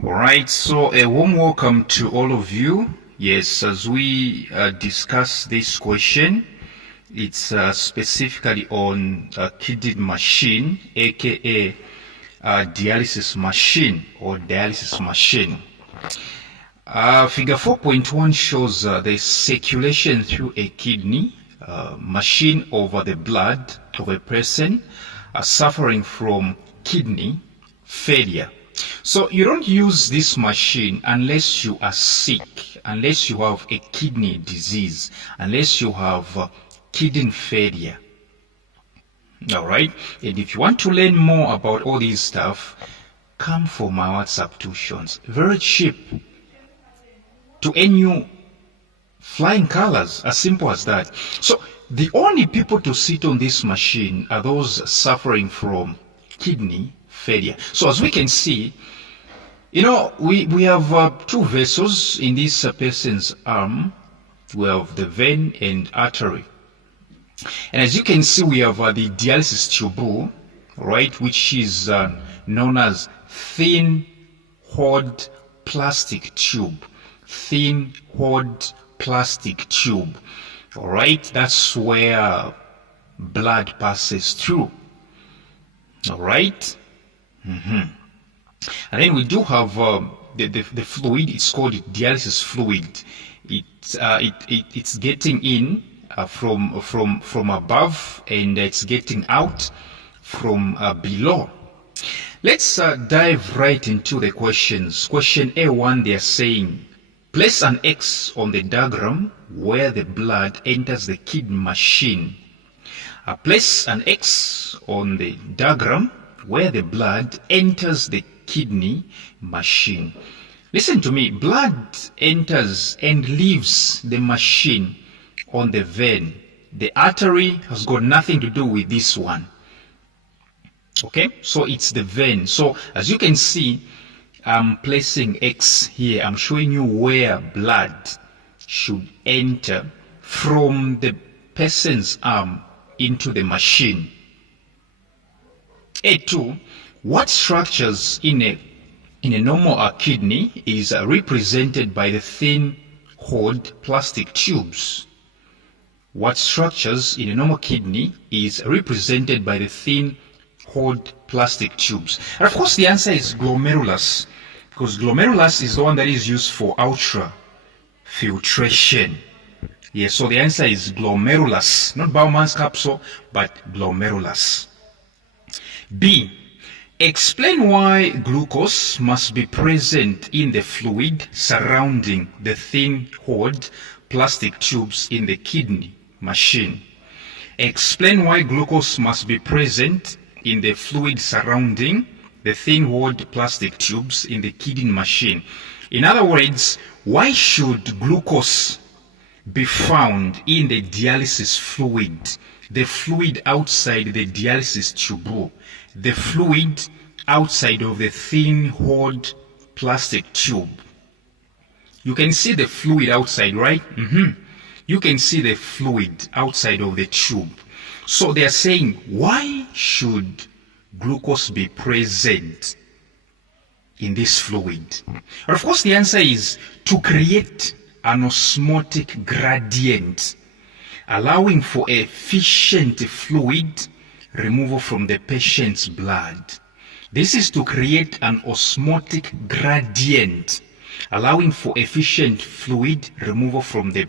Alright, so a warm welcome to all of you. Yes, as we discuss this question, it's specifically on kidney machine, aka dialysis machine or dialysis machine. Figure 4.1 shows the circulation through a kidney machine over the blood of a person suffering from kidney failure. So you don't use this machine unless you are sick, unless you have a kidney disease, unless you have kidney failure. Alright, and if you want to learn more about all this stuff, come for my WhatsApp tuitions. Very cheap. To earn you flying colors, as simple as that. So the only people to sit on this machine are those suffering from kidney failure. So as we can see, we have two vessels in this person's arm. We have the vein and artery. And as you can see, we have the dialysis tube, right, which is known as thin, hard plastic tube. Thin, hard plastic tube. All right, that's where blood passes through. All right. And then we do have the fluid. It's called dialysis fluid. It's getting in from above, and it's getting out from below. Let's dive right into the questions. Question A1, they're saying, place an X on the diagram where the blood enters the kidney machine. Place an X on the diagram where the blood enters the kidney machine. Listen to me, blood enters and leaves the machine on the vein. The artery has got nothing to do with this one. Okay, so it's the vein. So as you can see, I'm placing X here. I'm showing you where blood should enter from the person's arm into the machine. A2, what structures in a normal kidney is represented by the thin, hard plastic tubes? What structures in a normal kidney is represented by the thin, hard plastic tubes? And of course the answer is glomerulus, because glomerulus is the one that is used for ultrafiltration. Yes, so the answer is glomerulus, not Bowman's capsule, but glomerulus. B, explain why glucose must be present in the fluid surrounding the thin, hard plastic tubes in the kidney machine. Explain why glucose must be present in the fluid surrounding the thin, hard plastic tubes in the kidney machine. In other words, why should glucose be found in the dialysis fluid, the fluid outside the dialysis tube, the fluid outside of the thin, hard plastic tube? You can see the fluid outside, right? You can see the fluid outside of the tube. So they are saying, why should glucose be present in this fluid? And of course the answer is to create an osmotic gradient, allowing for efficient fluid removal from the patient's blood. This is to create an osmotic gradient, allowing for efficient fluid removal from the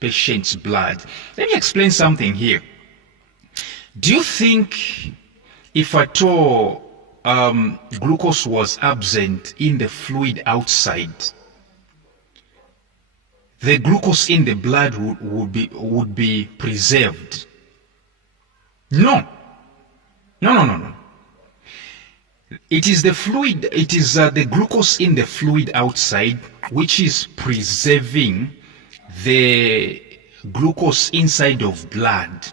patient's blood. Let me explain something here. Do you think if at all glucose was absent in the fluid outside, the glucose in the blood would be preserved? No. It is the fluid, it is the glucose in the fluid outside which is preserving the glucose inside of blood.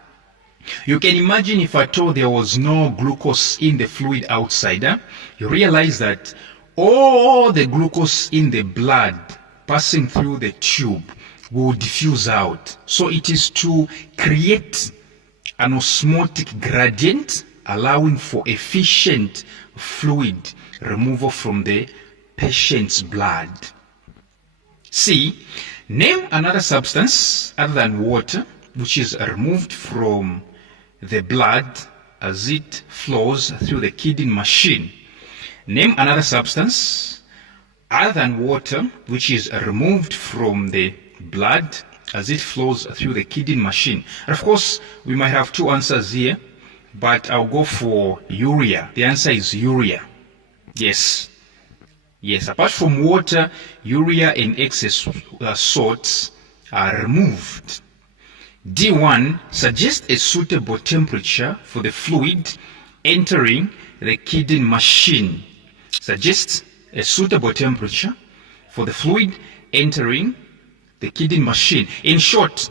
You can imagine if at all there was no glucose in the fluid outside, you realize that all the glucose in the blood passing through the tube will diffuse out. So it is to create an osmotic gradient, allowing for efficient fluid removal from the patient's blood? C. Name another substance other than water which is removed from the blood as it flows through the kidney machine. Name another substance other than water which is removed from the blood as it flows through the kidney machine. And of course, we might have two answers here, but I'll go for urea. The answer is urea. Yes. Yes, apart from water, urea and excess salts are removed. D1, suggest a suitable temperature for the fluid entering the kidney machine. Suggest a suitable temperature for the fluid entering the kidney machine. In short,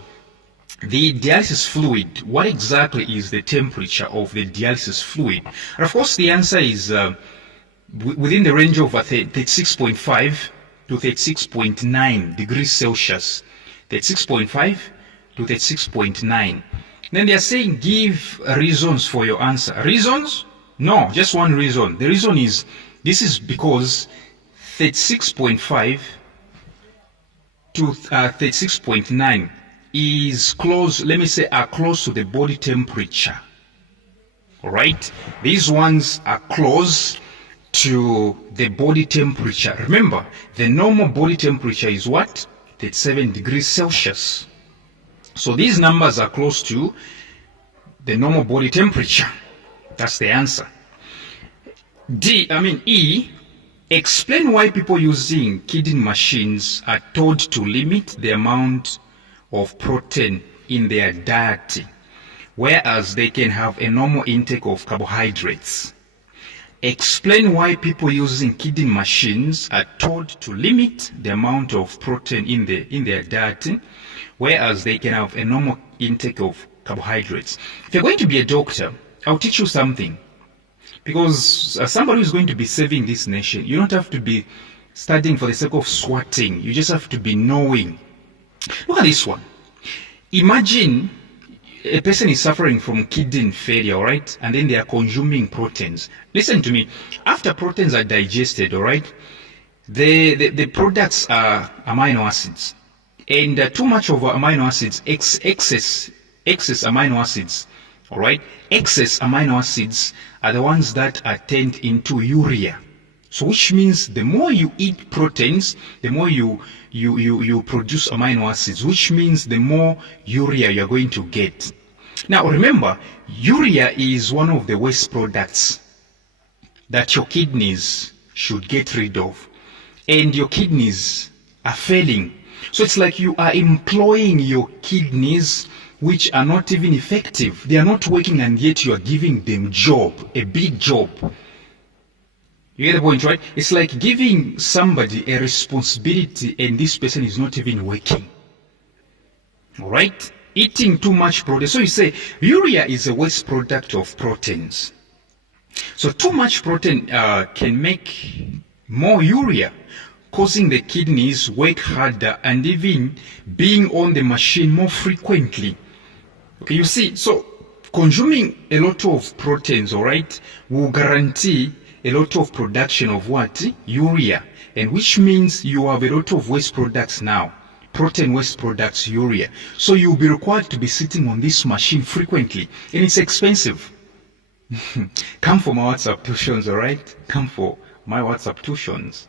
the dialysis fluid, what exactly is the temperature of the dialysis fluid? And of course, the answer is within the range of 36.5 to 36.9 degrees Celsius. 36.5 to 36.9. Then they are saying give reasons for your answer. Reasons? No, just one reason. The reason is, this is because 36.5 to 36.9 is close, let me say, are close to the body temperature. All right? These ones are close to the body temperature. Remember, the normal body temperature is what? 37 degrees Celsius. So these numbers are close to the normal body temperature. That's the answer. E, explain why people using kidney machines are told to limit the amount of protein in their diet, whereas they can have a normal intake of carbohydrates. Explain why people using kidney machines are told to limit the amount of protein in their diet, whereas they can have a normal intake of carbohydrates. If you're going to be a doctor, I'll teach you something. Because somebody who's going to be saving this nation, you don't have to be studying for the sake of swatting. You just have to be knowing. Look at this one. Imagine a person is suffering from kidney failure, all right? And then they are consuming proteins. Listen to me. After proteins are digested, all right, the products are amino acids. And too much of amino acids, excess amino acids, all right? Excess amino acids are the ones that are turned into urea. So which means the more you eat proteins, the more you produce amino acids, which means the more urea you're going to get. Now remember, urea is one of the waste products that your kidneys should get rid of. And your kidneys are failing. So it's like you are employing your kidneys which are not even effective. They are not working, and yet you are giving them job, a big job. You get the point, right? It's like giving somebody a responsibility and this person is not even working. All right? Eating too much protein. So you say urea is a waste product of proteins. So too much protein can make more urea, causing the kidneys work harder and even being on the machine more frequently. Okay, you see, so consuming a lot of proteins, all right, will guarantee a lot of production of what? Urea. And which means you have a lot of waste products now. Protein waste products, urea. So you'll be required to be sitting on this machine frequently. And it's expensive. Come for my WhatsApp tuitions, all right? Come for my WhatsApp tuitions.